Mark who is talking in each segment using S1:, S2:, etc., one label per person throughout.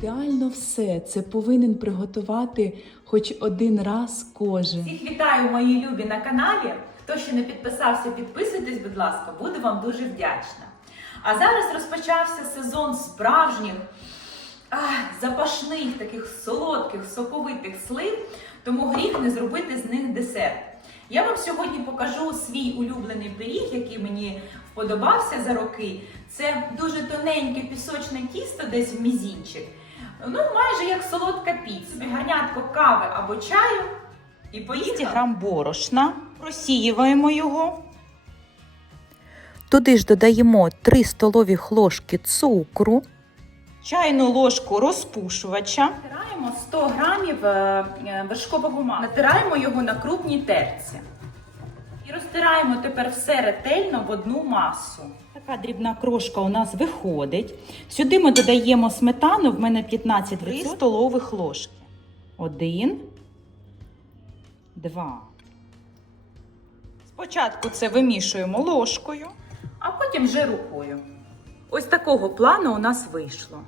S1: ідеально все. Це повинен приготувати хоч один раз кожен.
S2: Всіх вітаю, мої любі на каналі. Хто ще не підписався, підписуйтесь, будь ласка, буду вам дуже вдячна. А зараз розпочався сезон справжніх ах, запашних, таких солодких, соковитих слив, тому гріх не зробити з них десерт. Я вам сьогодні покажу свій улюблений пиріг, який мені вподобався за роки. Це дуже тоненьке пісочне тісто, десь в мізінчик. Ну, майже як солодка піца. Гарнятко кави або чаю. І 200 грам борошна. Просіюємо його.
S3: Туди ж додаємо 3 столові ложки цукру,
S2: Чайну ложку розпушувача. Натираємо 100 грамів е, е, вершкового масла. Натираємо його на крупній терці. І розтираємо тепер все ретельно в одну масу. Така дрібна крошка у нас виходить. Сюди ми додаємо сметану, в мене 15 3 столових ложки. Один, два. Спочатку це вимішуємо ложкою, а потім вже рукою. Ось такого плану у нас вийшло.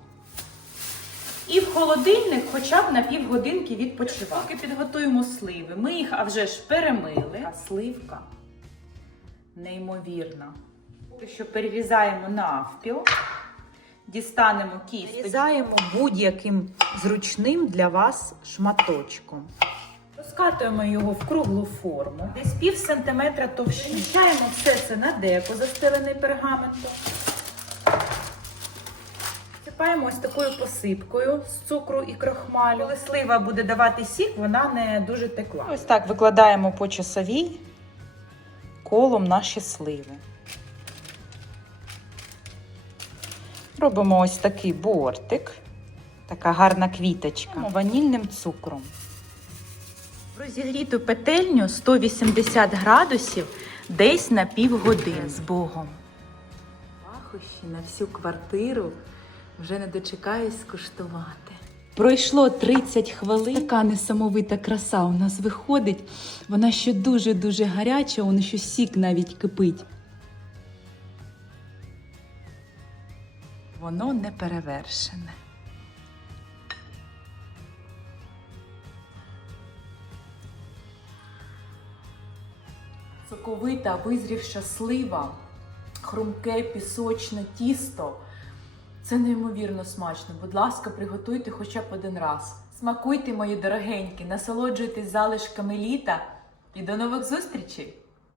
S2: І в холодильник хоча б на півгодинки відпочивати. Поки підготуємо сливи. Ми їх а вже ж перемили. А сливка неймовірна. Поки що перерізаємо навпіл, дістанемо кість, нарізаємо будь-яким зручним для вас шматочком. Розкатуємо його в круглу форму, десь пів сантиметра товщини. Поміщаємо все це на деко, застелений пергаментом. Сипаємо ось такою посипкою з цукру і крохмалю. Коли слива буде давати сік, вона не дуже текла. Ось так викладаємо по часовій колом наші сливи. Робимо ось такий бортик, така гарна квіточка, ванільним цукром. В розігріту петельню 180 градусів десь на півгодини з Богом.
S1: Пахощі на всю квартиру вже не дочекаюсь скуштувати. Пройшло 30 хвилин. Така несамовита краса у нас виходить. Вона ще дуже-дуже гаряча, воно ще сік навіть кипить. Воно не перевершене. Соковита, визрівша слива, хрумке пісочне тісто. Це неймовірно смачно. Будь ласка, приготуйте хоча б один раз. Смакуйте, мої дорогенькі, насолоджуйтесь залишками літа і до нових зустрічей!